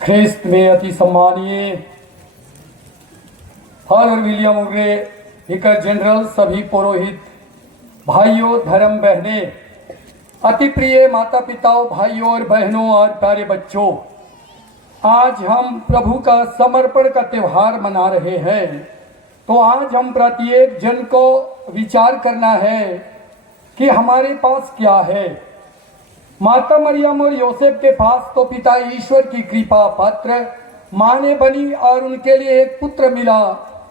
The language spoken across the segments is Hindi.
ख्रिस्त में अति सम्मानीय फादर विलियम उग्रे, विकार जनरल, सभी पुरोहित भाइयों, धर्म बहने, अति प्रिय माता पिताओं, भाइयों और बहनों और प्यारे बच्चों, आज हम प्रभु का समर्पण का त्यौहार मना रहे हैं। तो आज हम प्रत्येक जन को विचार करना है कि हमारे पास क्या है। माता मरियम और योसेफ के पास तो पिता ईश्वर की कृपा पात्र माँ ने बनी और उनके लिए एक पुत्र मिला।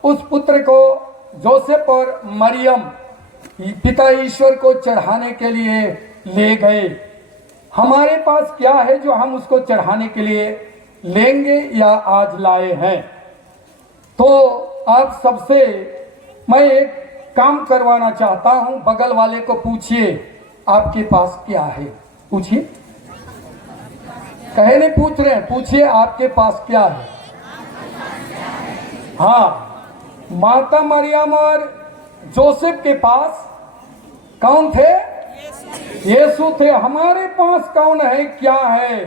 उस पुत्र को जोसेफ और मरियम पिता ईश्वर को चढ़ाने के लिए ले गए। हमारे पास क्या है जो हम उसको चढ़ाने के लिए लेंगे या आज लाए हैं? तो आप सबसे मैं एक काम करवाना चाहता हूं। बगल वाले को पूछिए आपके पास क्या है, पूछिए। कहे नहीं पूछ रहे हैं, पूछिए आपके पास क्या है। हाँ, माता मरियम और जोसेफ के पास कौन थे? यीशु थे। हमारे पास कौन है, क्या है?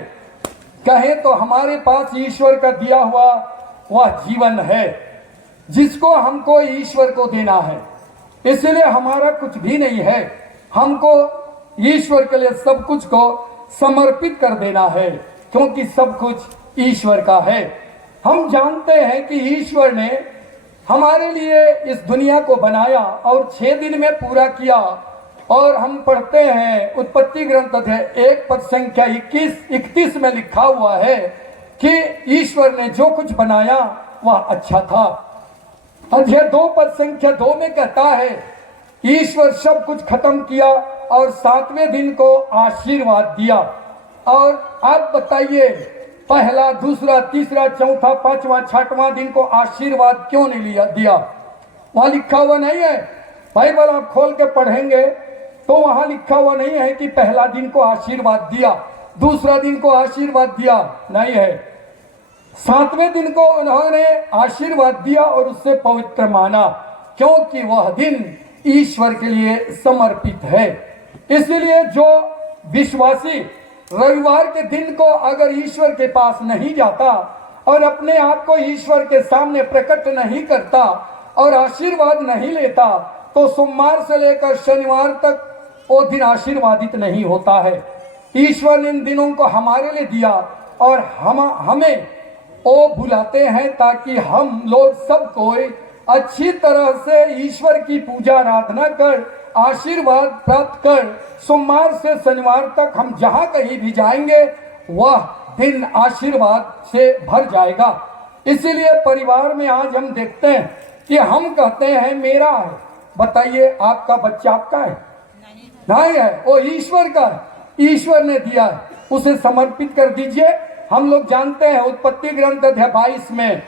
कहे तो हमारे पास ईश्वर का दिया हुआ वह जीवन है जिसको हमको ईश्वर को देना है। इसलिए हमारा कुछ भी नहीं है, हमको ईश्वर के लिए सब कुछ को समर्पित कर देना है, क्योंकि सब कुछ ईश्वर का है। हम जानते हैं कि ईश्वर ने हमारे लिए इस दुनिया को बनाया और 6 दिन में पूरा किया। और हम पढ़ते हैं उत्पत्ति ग्रंथ अध्याय 1 पद संख्या 21-31 में लिखा हुआ है कि ईश्वर ने जो कुछ बनाया वह अच्छा था। अध्याय 2 पद संख्या 2 में कहता है ईश्वर सब कुछ खत्म किया और 7वें दिन को आशीर्वाद दिया। और आप बताइए, पहला, दूसरा, तीसरा, चौथा, पांचवा, छठवां दिन को आशीर्वाद क्यों नहीं दिया? वहां लिखा हुआ नहीं है। बाइबल आप खोल के पढ़ेंगे तो वहां लिखा हुआ नहीं है कि पहला दिन को आशीर्वाद दिया, दूसरा दिन को आशीर्वाद दिया, नहीं है। 7वें दिन को उन्होंने आशीर्वाद दिया और उससे पवित्र माना, क्योंकि वह दिन ईश्वर के लिए समर्पित है। इसलिए जो विश्वासी रविवार के दिन को अगर ईश्वर के पास नहीं जाता और अपने आप को ईश्वर के सामने प्रकट नहीं करता और आशीर्वाद नहीं लेता, तो सोमवार से लेकर शनिवार तक वो दिन आशीर्वादित नहीं होता है। ईश्वर ने इन दिनों को हमारे लिए दिया और हमें वो बुलाते हैं ताकि हम लोग सब कोई अच्छी तरह से ईश्वर की पूजा आराधना कर आशीर्वाद प्राप्त कर सोमवार से शनिवार तक हम जहां कहीं भी जाएंगे वह दिन आशीर्वाद से भर जाएगा। इसीलिए परिवार में आज हम देखते हैं कि हम कहते हैं मेरा है। बताइए, आपका बच्चा आपका है? नहीं है, वो ईश्वर का है। ईश्वर ने दिया है, उसे समर्पित कर दीजिए। हम लोग जानते हैं उत्पत्ति ग्रंथ अध्याय 22 में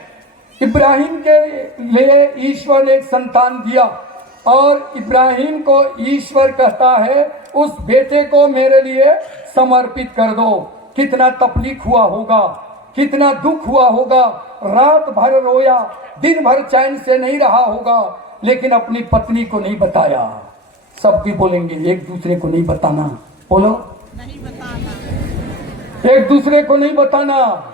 इब्राहिम के लिए ईश्वर ने एक संतान दिया और इब्राहिम को ईश्वर कहता है उस बेटे को मेरे लिए समर्पित कर दो। कितना तकलीफ हुआ होगा, कितना दुख हुआ होगा, रात भर रोया, दिन भर चैन से नहीं रहा होगा, लेकिन अपनी पत्नी को नहीं बताया। सब भी बोलेंगे एक दूसरे को नहीं बताना, बोलो नहीं बताना, एक दूसरे को नहीं बताना।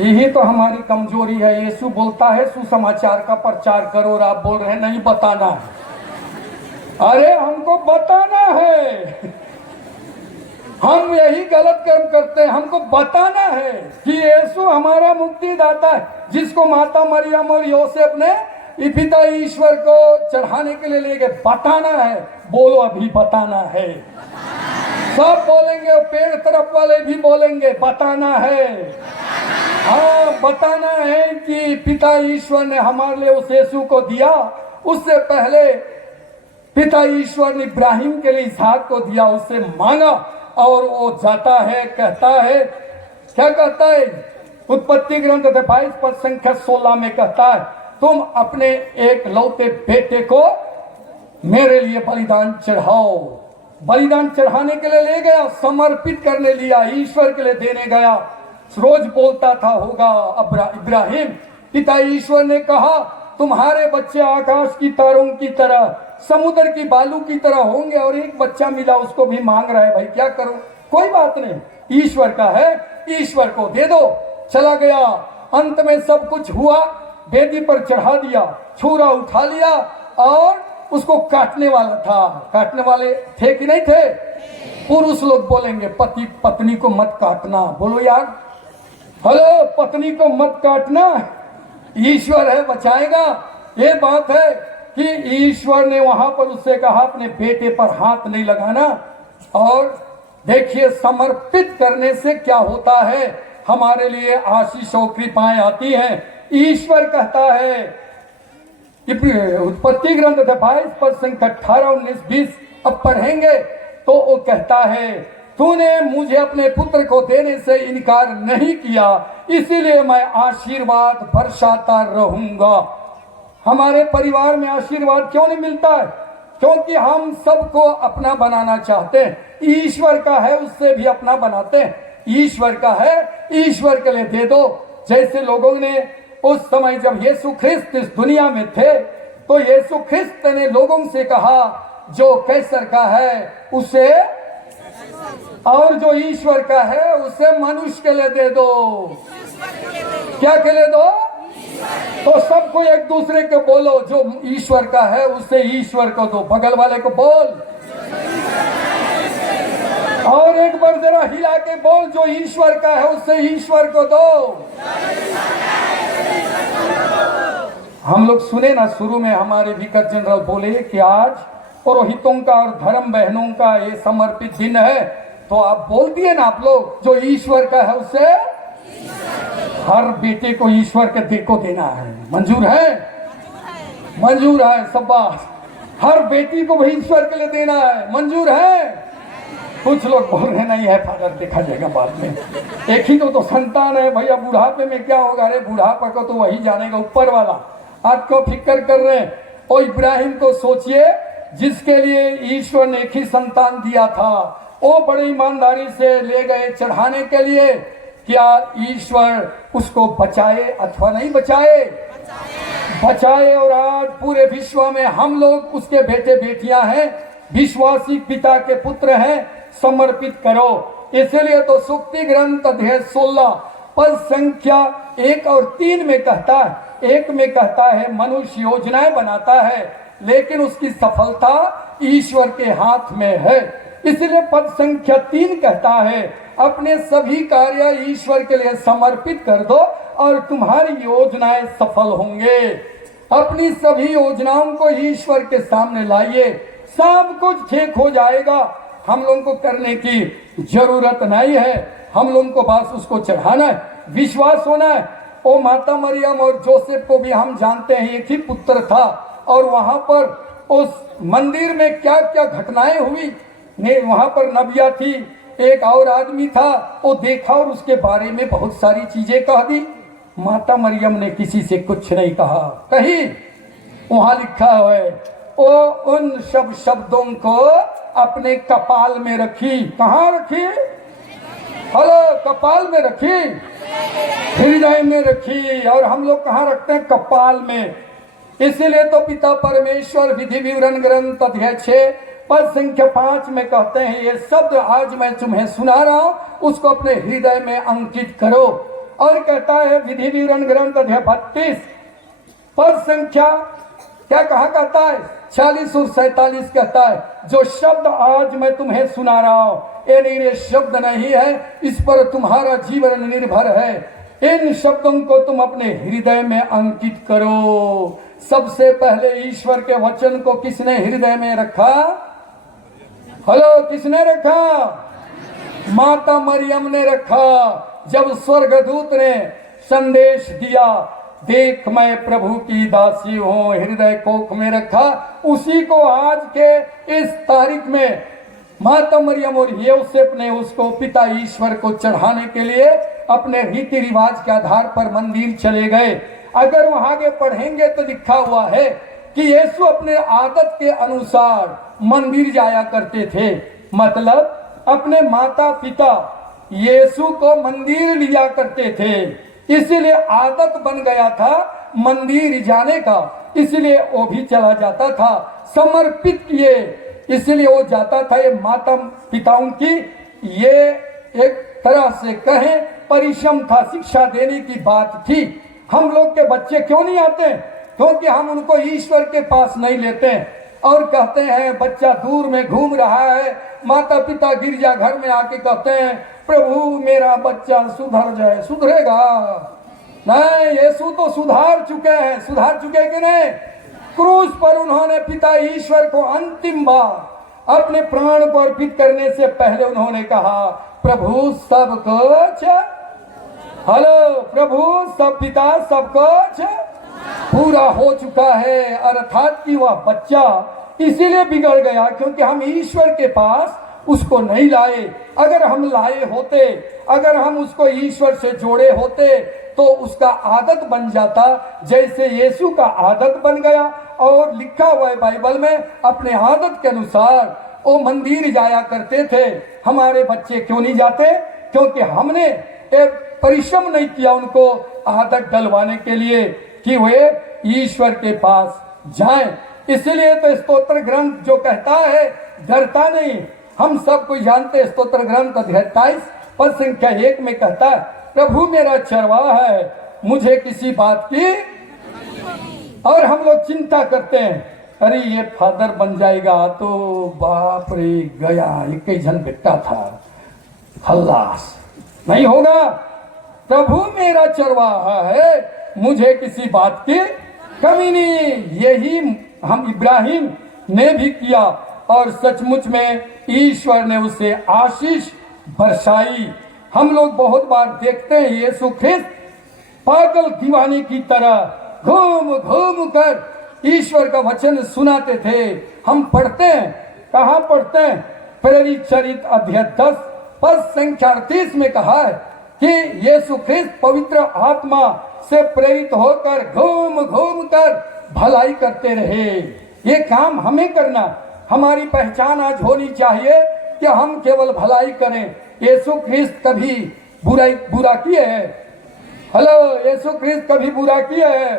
यही तो हमारी कमजोरी है। यीशु बोलता है सुसमाचार का प्रचार करो और आप बोल रहे हैं नहीं बताना है। अरे हमको बताना है। हम यही गलत कर्म करते हैं। हमको बताना है कि यीशु हमारा मुक्तिदाता है, जिसको माता मरियम और योसेफ ने पिता ईश्वर को चढ़ाने के लिए ले गए। बताना है, बोलो अभी बताना है। सब बोलेंगे, पेड़ तरफ वाले भी बोलेंगे बताना है। हाँ, बताना है कि पिता ईश्वर ने हमारे लिए उस यीशु को दिया। उससे पहले पिता ईश्वर ने इब्राहिम के लिए इसहाक को दिया, उससे मांगा और वो जाता है, कहता है, क्या कहता है? उत्पत्ति ग्रंथ 22 पद संख्या 16 में कहता है तुम अपने एक लौते बेटे को मेरे लिए बलिदान चढ़ाओ। बलिदान चढ़ाने के लिए ले गया, समर्पित करने लिया, ईश्वर के लिए देने गया। रोज बोलता था होगा इब्राहिम, पिता ईश्वर ने कहा तुम्हारे बच्चे आकाश की तारों की तरह, समुद्र की बालू की तरह होंगे, और एक बच्चा मिला, उसको भी मांग रहा है, भाई क्या करूं? कोई बात नहीं, ईश्वर का है, ईश्वर को दे दो। चला गया, अंत में सब कुछ हुआ, वेदी पर चढ़ा दिया, छुरा उठा लिया और उसको काटने वाला था। काटने वाले थे कि नहीं थे? पुरुष लोग बोलेंगे पति पत्नी को मत काटना, बोलो यार, हेलो, पत्नी को मत काटना, ईश्वर है बचाएगा। ये बात है कि ईश्वर ने वहां पर उससे कहा अपने बेटे पर हाथ नहीं लगाना। और देखिए, समर्पित करने से क्या होता है, हमारे लिए आशीष और कृपाएं आती हैं। ईश्वर कहता है, उत्पत्ति ग्रंथ 22:18-19-20 अब पढ़ेंगे तो वो कहता है, तूने मुझे अपने पुत्र को देने से इनकार नहीं किया, इसीलिए मैं आशीर्वाद बरसाता रहूंगा। हमारे परिवार में आशीर्वाद क्यों नहीं मिलता है? क्योंकि हम सबको अपना बनाना चाहते हैं। ईश्वर का है, उससे भी अपना बनाते हैं। ईश्वर का है, ईश्वर के लिए दे दो। जैसे लोगों ने उस समय जब यीशु ख्रिस्त इस दुनिया में थे, तो यीशु ख्रिस्त ने लोगों से कहा, जो कैसर का है उसे, और जो ईश्वर का है उसे मनुष्य के लिए दे दो। क्या के लिए दो? तो सबको एक दूसरे को बोलो, जो ईश्वर का है उसे ईश्वर को दो। बगल वाले को बोल, और एक बार जरा हिला के बोल, जो ईश्वर का है उसे ईश्वर को दो। हम लोग सुने ना, शुरू में हमारे विकार जनरल बोले कि आज पुरोहितों का और धर्म बहनों का ये समर्पित दिन है, तो आप बोल दिए ना आप लोग, जो ईश्वर का है उसे हर बेटे को ईश्वर के दिल को देना है। मंजूर है? मंजूर है, शाबाश। हर बेटी को भी ईश्वर के लिए देना है, मंजूर है? कुछ लोग बोल रहे नहीं है फादर, देखा जाएगा बाद में, एक ही तो संतान है भैया, बुढ़ापे में क्या होगा? अरे बुढ़ापा को तो वही जानेगा, ऊपर वाला। आज क्यों फिक्र कर रहे हैं? और इब्राहिम को सोचिए, जिसके लिए ईश्वर ने एक ही संतान दिया था, वो बड़ी ईमानदारी से ले गए चढ़ाने के लिए। क्या ईश्वर उसको बचाए अथवा नहीं बचाए? बचाए। और आज पूरे विश्व में हम लोग उसके बेटे बेटियां हैं, विश्वासी पिता के पुत्र हैं। समर्पित करो। इसलिए तो सुक्ति ग्रंथ अध्याय 16 पद संख्या 1 और 3 में कहता है, 1 में कहता है, मनुष्य योजनाएं बनाता है लेकिन उसकी सफलता ईश्वर के हाथ में है। इसलिए पद संख्या 3 कहता है, अपने सभी कार्य ईश्वर के लिए समर्पित कर दो और तुम्हारी योजनाएं सफल होंगे। अपनी सभी योजनाओं को ईश्वर के सामने लाइए, सब कुछ ठीक हो जाएगा। हम लोगों को करने की जरूरत नहीं है, हम लोगों को बस उसको चढ़ाना है, विश्वास होना है। ओ माता मरियम और जोसेफ को भी हम जानते हैं, एक ही पुत्र था, और वहां पर उस मंदिर में क्या क्या घटनाएं हुई। वहां पर नबिया थी, एक और आदमी था, वो देखा और उसके बारे में बहुत सारी चीजें कह दी। माता मरियम ने किसी से कुछ नहीं कहा, कहीं वहां लिखा है, वो उन सब शब्दों को अपने कपाल में रखी। कहाँ रखी? हेलो, कपाल में रखी, हृदय में रखी। और हम लोग कहाँ रखते हैं? कपाल में। इसीलिए तो पिता परमेश्वर विधि विवरण ग्रंथ अध्याय 6 पद संख्या 5 में कहते हैं, ये शब्द आज मैं तुम्हें सुना रहा हूं, उसको अपने हृदय में अंकित करो। और कहता है विधि विवरण ग्रंथ अध्याय 32 पद संख्या क्या कहा कहता है? 46 और 47 कहता है, जो शब्द आज मैं तुम्हें सुना रहा हूं, ये मेरे शब्द नहीं है, इस पर तुम्हारा जीवन निर्भर है। इन शब्दों को तुम अपने हृदय में अंकित करो। सबसे पहले ईश्वर के वचन को किसने हृदय में रखा? हेलो, किसने रखा? माता मरियम ने रखा। जब स्वर्गदूत ने संदेश दिया, देख मैं प्रभु की दासी हूं, हृदय कोख में रखा, उसी को आज के इस तारीख में माता मरियम और यूसुफ ने उसको पिता ईश्वर को चढ़ाने के लिए अपने रीति रिवाज के आधार पर मंदिर चले गए। अगर वहां आगे पढ़ेंगे तो लिखा हुआ है कि यीशु अपने आदत के अनुसार मंदिर जाया करते थे। मतलब अपने माता पिता यीशु को मंदिर लिया करते थे, इसीलिए आदत बन गया था मंदिर जाने का, इसलिए वो भी चला जाता था। समर्पित किए इसलिए वो जाता था। ये माता पिताओं की ये एक तरह से कहें परिश्रम था, शिक्षा देने की बात थी। हम लोग के बच्चे क्यों नहीं आते? क्योंकि हम उनको ईश्वर के पास नहीं लेते और कहते हैं बच्चा दूर में घूम रहा है, माता पिता गिरजा घर में आके कहते हैं प्रभु मेरा बच्चा सुधर जाए। सुधरेगा नहीं, यीशु तो सुधार चुके हैं। सुधार चुके कि नहीं? क्रूस पर उन्होंने पिता ईश्वर को अंतिम बार अपने प्राण को अर्पित करने से पहले उन्होंने कहा प्रभु सब कुछ, हेलो, प्रभु सब पिता सब कुछ पूरा हो चुका है। अर्थात कि वह बच्चा इसीलिए बिगड़ गया क्योंकि हम ईश्वर के पास उसको नहीं लाए। अगर हम लाए होते, अगर हम उसको ईश्वर से जोड़े होते तो उसका आदत बन जाता, जैसे यीशु का आदत बन गया। और लिखा हुआ है बाइबल में, अपने आदत के अनुसार वो मंदिर जाया करते थे। हमारे बच्चे क्यों नहीं जाते? क्योंकि हमने एक परिश्रम नहीं किया उनको आदत डलवाने के लिए कि वे ईश्वर के पास जाएं। इसलिए तो स्तोत्र ग्रंथ जो कहता है डरता नहीं। हम सब कोई जानते हैं स्तोत्र ग्रंथ अध्याय 23 पद संख्या 1 में कहता है प्रभु मेरा चरवाहा है, मुझे किसी बात की। और हम लोग चिंता करते हैं अरे ये फादर बन जाएगा तो बाप रे गया, एक ही जन बेटा था, खल्लास। नहीं होगा। प्रभु मेरा चरवाहा है, मुझे किसी बात की कमी नहीं। यही हम इब्राहिम ने भी किया और सचमुच में ईश्वर ने उसे आशीष बरसाई। हम लोग बहुत बार देखते हैं यीशु ख्रिस्त पागल दीवाने की तरह घूम घूम कर ईश्वर का वचन सुनाते थे। हम पढ़ते हैं, कहाँ पढ़ते हैं? प्रेरित चरित अध्याय 10 पद संख्या 38 में कहा है कि यीशु ख्रिस्त पवित्र आत्मा से प्रेरित होकर घूम घूम कर भलाई करते रहे। ये काम हमें करना, हमारी पहचान आज होनी चाहिए कि हम केवल भलाई करें। यीशु ख्रिस्त कभी बुरा किए है? हेलो, यीशु ख्रिस्त कभी बुरा किए है?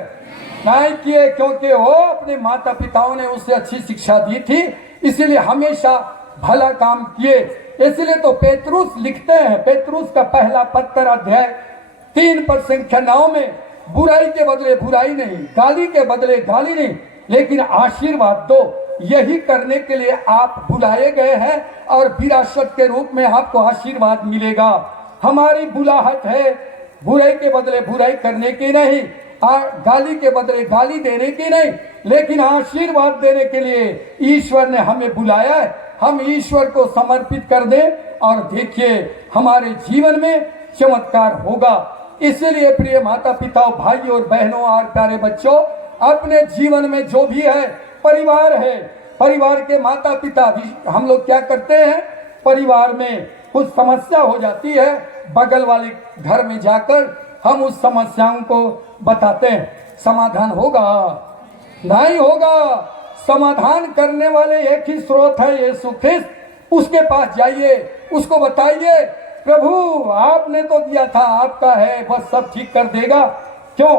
नहीं किए, क्योंकि वो अपने माता पिताओं ने उसे अच्छी शिक्षा दी थी, इसीलिए हमेशा भला काम किए। इसलिए तो पेतरुस लिखते हैं, पेतरुस का पहला पत्र अध्याय 3 पद संख्या 9 में बुराई के बदले बुराई नहीं, गाली के बदले गाली नहीं, लेकिन आशीर्वाद दो। यही करने के लिए आप बुलाए गए हैं और विरासत के रूप में आपको आशीर्वाद मिलेगा। हमारी बुलाहट है बुराई के बदले बुराई करने की नहीं, गाली के बदले गाली देने की नहीं, लेकिन आशीर्वाद देने के लिए ईश्वर ने हमें बुलाया है। हम ईश्वर को समर्पित कर दें और देखिए हमारे जीवन में चमत्कार होगा। इसलिए प्रिय माता पिता, भाई और बहनों और प्यारे बच्चों, अपने जीवन में जो भी है, परिवार है, परिवार के माता पिता भी, हम लोग क्या करते हैं, परिवार में कुछ समस्या हो जाती है, बगल वाले घर में जाकर हम उस समस्याओं को बताते हैं। समाधान होगा? नहीं होगा। समाधान करने वाले एक ही स्रोत है, यीशु ख्रिस्त। उसके पास जाइए, उसको बताइए प्रभु आपने तो दिया था, आपका है, बस सब ठीक कर देगा। क्यों?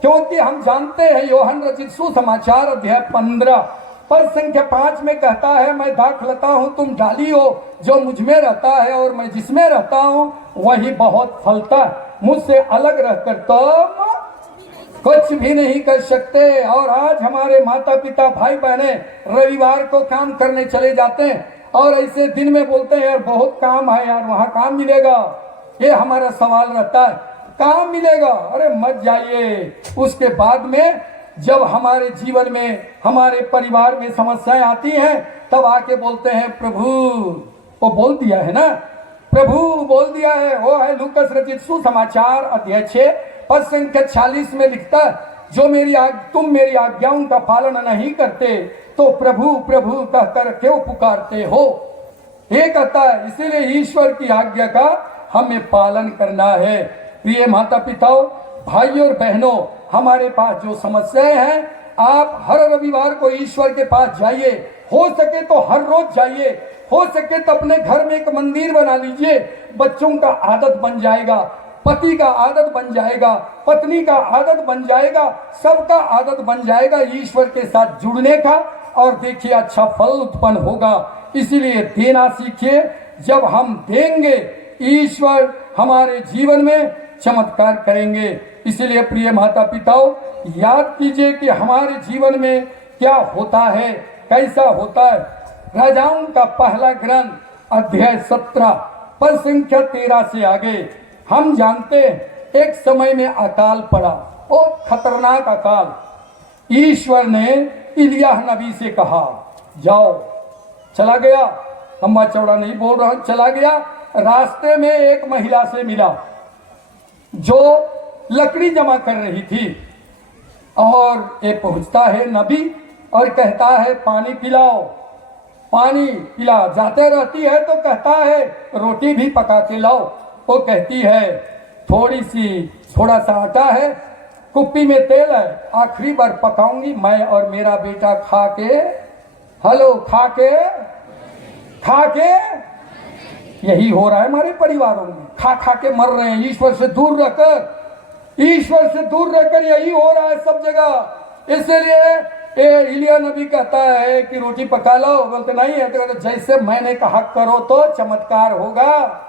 क्योंकि हम जानते हैं यूहन्ना रचित सुसमाचार अध्याय 15 पद संख्या 5 में कहता है मैं दाखलता हूँ, तुम डाली हो, जो मुझ में रहता है और मैं जिसमें रहता हूँ वही बहुत फलता है। मुझसे अलग रहकर तुम कुछ भी नहीं कर सकते। और आज हमारे माता पिता भाई बहने रविवार को काम करने चले जाते हैं और ऐसे दिन में बोलते हैं यार बहुत काम है यार, वहाँ काम मिलेगा। ये हमारा सवाल रहता है, काम मिलेगा? अरे मत जाइए। उसके बाद में जब हमारे जीवन में, हमारे परिवार में समस्याएं आती हैं, तब आके बोलते हैं प्रभु, वो बोल दिया है ना, प्रभु बोल दिया है। वो है लूकस रचित सुसमाचार अध्याय 6 पद संख्या 40 में लिखता है जो तुम मेरी आज्ञाओं का पालन नहीं करते तो प्रभु प्रभु कहकर क्यों पुकारते हो। ये कहता है, इसीलिए ईश्वर की आज्ञा का हमें पालन करना है। प्रिय माता पिताओं, भाई और बहनों, हमारे पास जो समस्याएं हैं, आप हर रविवार को ईश्वर के पास जाइए। हो सके तो हर रोज जाइए, हो सके तो अपने घर में एक मंदिर बना लीजिए। बच्चों का आदत बन जाएगा, पति का आदत बन जाएगा, पत्नी का आदत बन जाएगा, सबका आदत बन जाएगा ईश्वर के साथ जुड़ने का। और देखिए अच्छा फल उत्पन्न होगा। इसीलिए देना सीखिए, जब हम देंगे, ईश्वर हमारे जीवन में चमत्कार करेंगे। इसलिए प्रिय माता पिताओं, याद कीजिए कि हमारे जीवन में क्या होता है, कैसा होता है। राजाओं का पहला ग्रंथ अध्याय 17 पद संख्या 13 से आगे हम जानते हैं एक समय में अकाल पड़ा, बहुत खतरनाक अकाल। ईश्वर ने इलियाह नबी से कहा जाओ, चला गया, लंबा चौड़ा नहीं बोल रहा, चला गया। रास्ते में एक महिला से मिला जो लकड़ी जमा कर रही थी, और ये पहुंचता है नबी और कहता है पानी पिलाओ, पानी पिला। जाते रहती है तो कहता है रोटी भी पका के लाओ। वो कहती है थोड़ा सा आटा है, कुप्पी में तेल है, आखिरी बार पकाऊंगी मैं और मेरा बेटा खा के यही हो रहा है हमारे परिवारों में, खा के मर रहे हैं। ईश्वर से दूर रहकर यही हो रहा है सब जगह। इसलिए इलिया नबी कहता है कि रोटी पका लो, बोलते नहीं है तो जैसे मैंने कहा करो तो चमत्कार होगा।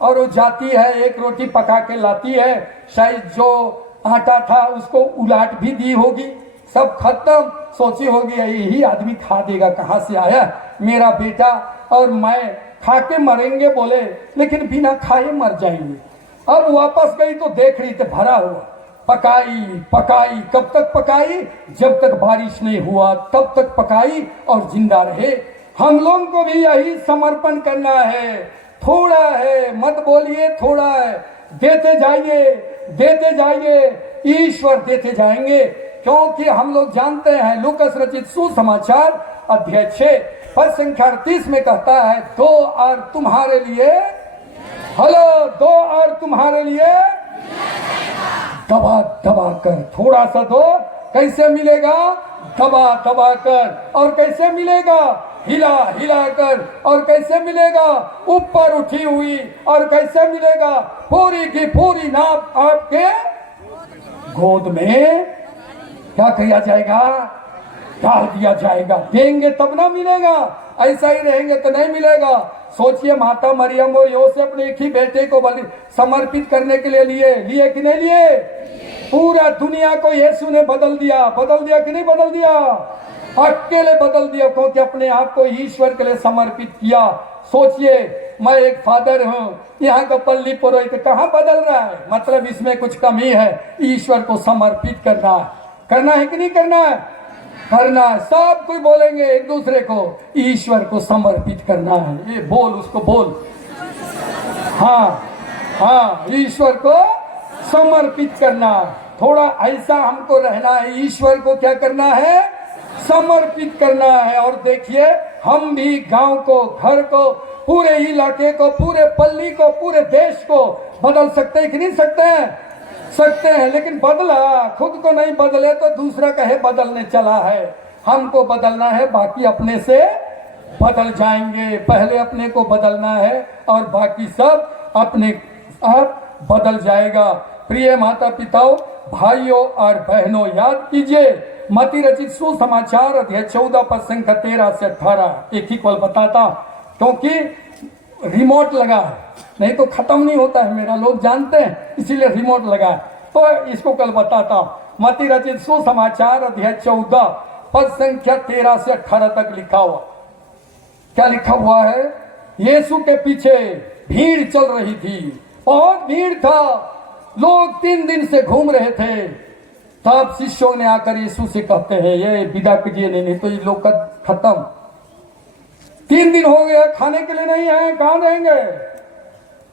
और वो जाती है, एक रोटी पका के लाती है, शायद जो आटा था उसको उलाट भी दी होगी, सब खत्म। सोची होगी यही आदमी खा देगा, कहाँ से आया मेरा बेटा और मैं, खा के मरेंगे बोले, लेकिन बिना खाए मर जाएंगे। अब वापस गई तो देख रही थी भरा हुआ, पकाई, कब तक पकाई, जब तक बारिश नहीं हुआ तब तक पकाई और जिंदा रहे। हम लोगों को भी यही समर्पण करना है। थोड़ा है, मत बोलिए थोड़ा है, देते जाइए, ईश्वर देते जाएंगे। क्योंकि हम लोग जानते हैं लूकस रचित सुसमाचार अध्याय 6 पद संख्या 38 में कहता है दो और तुम्हारे लिए दबा कर, थोड़ा सा दो, कैसे मिलेगा, दबा कर, और कैसे मिलेगा, हिला कर, और कैसे मिलेगा, ऊपर उठी हुई, और कैसे मिलेगा, पूरी की पूरी नाप आपके गोद में क्या किया जाएगा, डाल दिया जाएगा। देंगे तब ना मिलेगा, ऐसा ही रहेंगे तो नहीं मिलेगा। सोचिए कि मरियम और योसेफ ने एक ही बेटे को समर्पित करने के लिए लिए कि नहीं लिए? पूरा दुनिया को यीशु ने बदल दिया कि नहीं बदल दिया? अकेले बदल दिया, क्योंकि अपने आप को ईश्वर के लिए समर्पित किया। सोचिए, मैं एक फादर हूँ, यहाँ का पल्ली पुरोहित कहाँ बदल रहा है? मतलब इसमें कुछ कमी है। ईश्वर को समर्पित करना है कि नहीं करना है? करना है। सब कोई बोलेंगे एक दूसरे को, ईश्वर को समर्पित करना है। ये बोल, उसको बोल, हाँ, ईश्वर को समर्पित करना। थोड़ा ऐसा हमको रहना है, ईश्वर को क्या करना है, समर्पित करना है। और देखिए, हम भी गांव को, घर को, पूरे इलाके को, पूरे पल्ली को, पूरे देश को बदल सकते हैं कि नहीं सकते हैं। लेकिन बदला, खुद को नहीं बदले तो दूसरा कहे बदलने चला है। हमको बदलना है, बाकी अपने से बदल जाएंगे। पहले अपने को बदलना है और बाकी सब अपने आप बदल जाएगा। प्रिय माता पिताओं, भाइयों और बहनों, याद कीजिए मत्ती रचित सुसमाचार अध्याय 14 पद संख्या 13 से 18। एक ही पल बताता, क्योंकि रिमोट लगा है, नहीं तो खत्म नहीं होता है मेरा, लोग जानते हैं, इसीलिए रिमोट लगा है। तो इसको कल बताता हूं। मत्ती रचित सुसमाचार अध्याय 14 पद संख्या 13 से 18 तक लिखा हुआ। क्या लिखा हुआ है? यीशु के पीछे भीड़ चल रही थी, बहुत भीड़ था, लोग 3 दिन से घूम रहे थे। तब शिष्यों ने आकर यीशु से कहते हैं, ये विदा कीजिए, नहीं तो ये लोग का खत्म, 3 दिन हो गया, खाने के लिए नहीं है, कहां रहेंगे?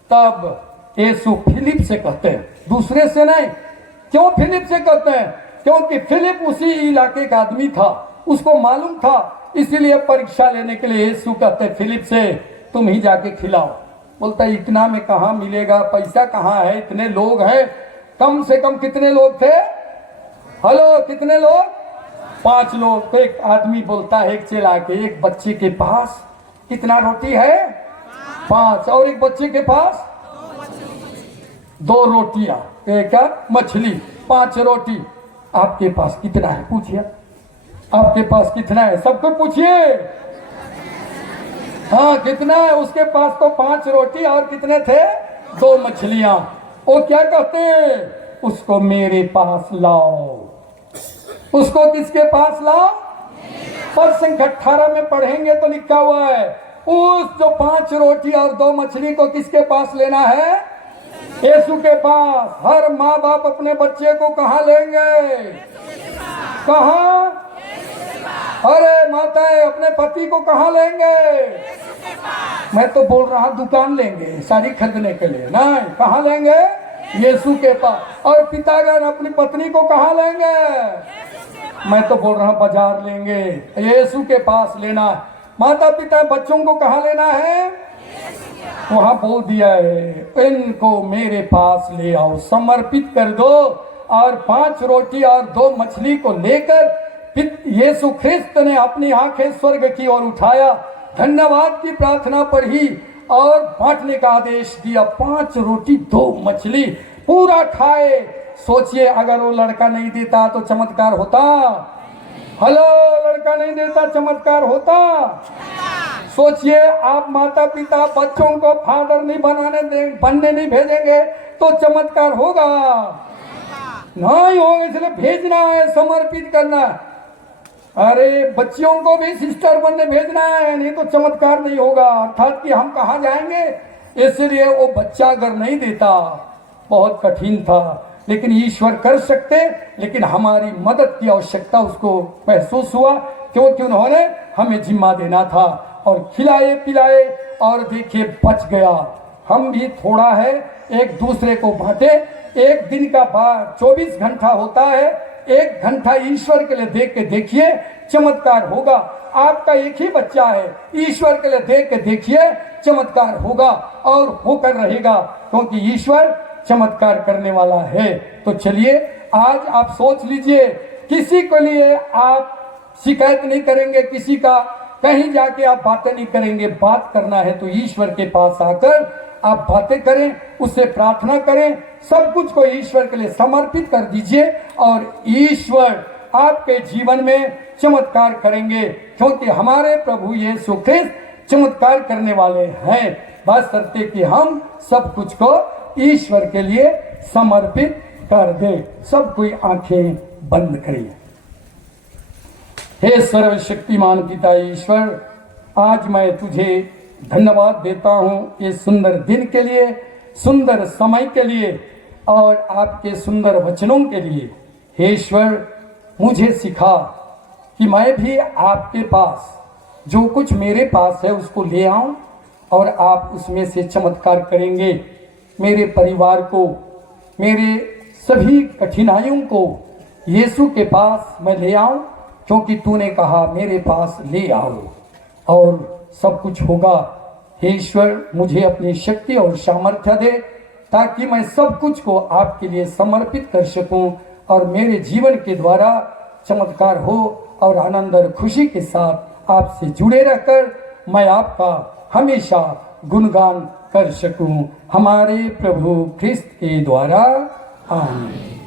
तब यीशु फिलिप से कहते हैं, दूसरे से नहीं। क्यों फिलिप से कहते हैं? क्योंकि फिलिप उसी इलाके का आदमी था, उसको मालूम था, इसीलिए परीक्षा लेने के लिए यीशु कहते हैं फिलिप से, तुम ही जाके खिलाओ। बोलता है इतना में कहाँ मिलेगा, पैसा कहाँ है, इतने लोग हैं। कम से कम कितने लोग थे? कितने लोग? 5 लोग। तो एक आदमी बोलता है, एक चेला के, एक बच्चे के पास कितना रोटी है? 5। और एक बच्चे के पास 2 रोटियां, एक मछली, 5 रोटी। आपके पास कितना है? पूछिए, आपके पास कितना है? सबको पूछिए। हाँ कितना है? उसके पास तो 5 रोटी और कितने थे? 2 मछलियां। वो क्या कहते हैं? उसको मेरे पास लाओ। उसको किसके पास लाओ? पद संख्या 18 में पढ़ेंगे तो लिखा हुआ है, उस जो 5 रोटी और 2 मछली को किसके पास लेना है? यीशु के पास। हर माँ बाप अपने बच्चे को कहाँ लेंगे? कहाँ? अरे माताएं अपने पति को कहाँ लेंगे? मैं तो बोल रहा दुकान लेंगे साड़ी खरीदने के लिए, नहीं, कहाँ लेंगे? यीशु के पास। और पितागण अपनी पत्नी को कहाँ लेंगे? मैं तो बोल रहा बाजार लेंगे, यीशु के पास लेना है। माता पिता बच्चों को कहाँ लेना है? वहां बोल दिया है, इनको मेरे पास ले आओ, समर्पित कर दो। और 5 रोटी और 2 मछली को लेकर यीशु ख्रिस्त ने अपनी आंखें स्वर्ग की ओर उठाया, धन्यवाद की प्रार्थना पढ़ी और बांटने का आदेश दिया। 5 रोटी 2 मछली पूरा खाए। सोचिए अगर वो लड़का नहीं देता तो चमत्कार होता? हेलो, लड़का नहीं देता चमत्कार होता? सोचिए आप माता पिता बच्चों को फादर नहीं बनने नहीं भेजेंगे तो चमत्कार होगा? नहीं होगा। इसलिए भेजना है, समर्पित करना है। अरे बच्चियों को भी सिस्टर बनने भेजना है, नहीं तो चमत्कार नहीं होगा। अर्थात कि हम कहाँ जाएंगे? इसलिए वो बच्चा अगर नहीं देता, बहुत कठिन था, लेकिन ईश्वर कर सकते, लेकिन हमारी मदद की आवश्यकता उसको महसूस हुआ, क्योंकि उन्होंने हमें जिम्मा देना था। और खिलाए पिलाए और देखिए बच गया। हम भी थोड़ा है एक दूसरे को बांटे। एक दिन का 24 घंटा होता है, 1 घंटा ईश्वर के लिए देख के देखिए, चमत्कार होगा। आपका एक ही बच्चा है, ईश्वर के लिए देख के देखिए, चमत्कार होगा और होकर रहेगा, क्योंकि ईश्वर चमत्कार करने वाला है। तो चलिए आज आप सोच लीजिए, किसी के लिए आप शिकायत नहीं करेंगे, किसी का कहीं जाके आप बातें नहीं करेंगे। बात करना है तो ईश्वर के पास आकर आप बातें करें, उससे प्रार्थना करें, सब कुछ को ईश्वर के लिए समर्पित कर दीजिए और ईश्वर आपके जीवन में चमत्कार करेंगे, क्योंकि हमारे प्रभु यीशु ख्रिस्त चमत्कार करने वाले हैं। बात करते कि हम सब कुछ को ईश्वर के लिए समर्पित कर दें। सब कोई आंखें बंद करिए। हे सर्वशक्तिमान पिता ईश्वर, आज मैं तुझे धन्यवाद देता हूँ इस सुंदर दिन के लिए, सुंदर समय के लिए और आपके सुंदर वचनों के लिए। हे ईश्वर, मुझे सिखा कि मैं भी आपके पास जो कुछ मेरे पास है उसको ले आऊं और आप उसमें से चमत्कार करेंगे। मेरे परिवार को, मेरे सभी कठिनाइयों को यीशु के पास मैं ले आऊं, क्योंकि तूने कहा मेरे पास ले आओ और सब कुछ होगा। हे ईश्वर, मुझे अपनी शक्ति और सामर्थ्य दे ताकि मैं सब कुछ को आपके लिए समर्पित कर सकूं और मेरे जीवन के द्वारा चमत्कार हो और आनंद और खुशी के साथ आपसे जुड़े रहकर मैं आपका हमेशा गुणगान कर सकूं। हमारे प्रभु ख्रिस्त के द्वारा आमीन।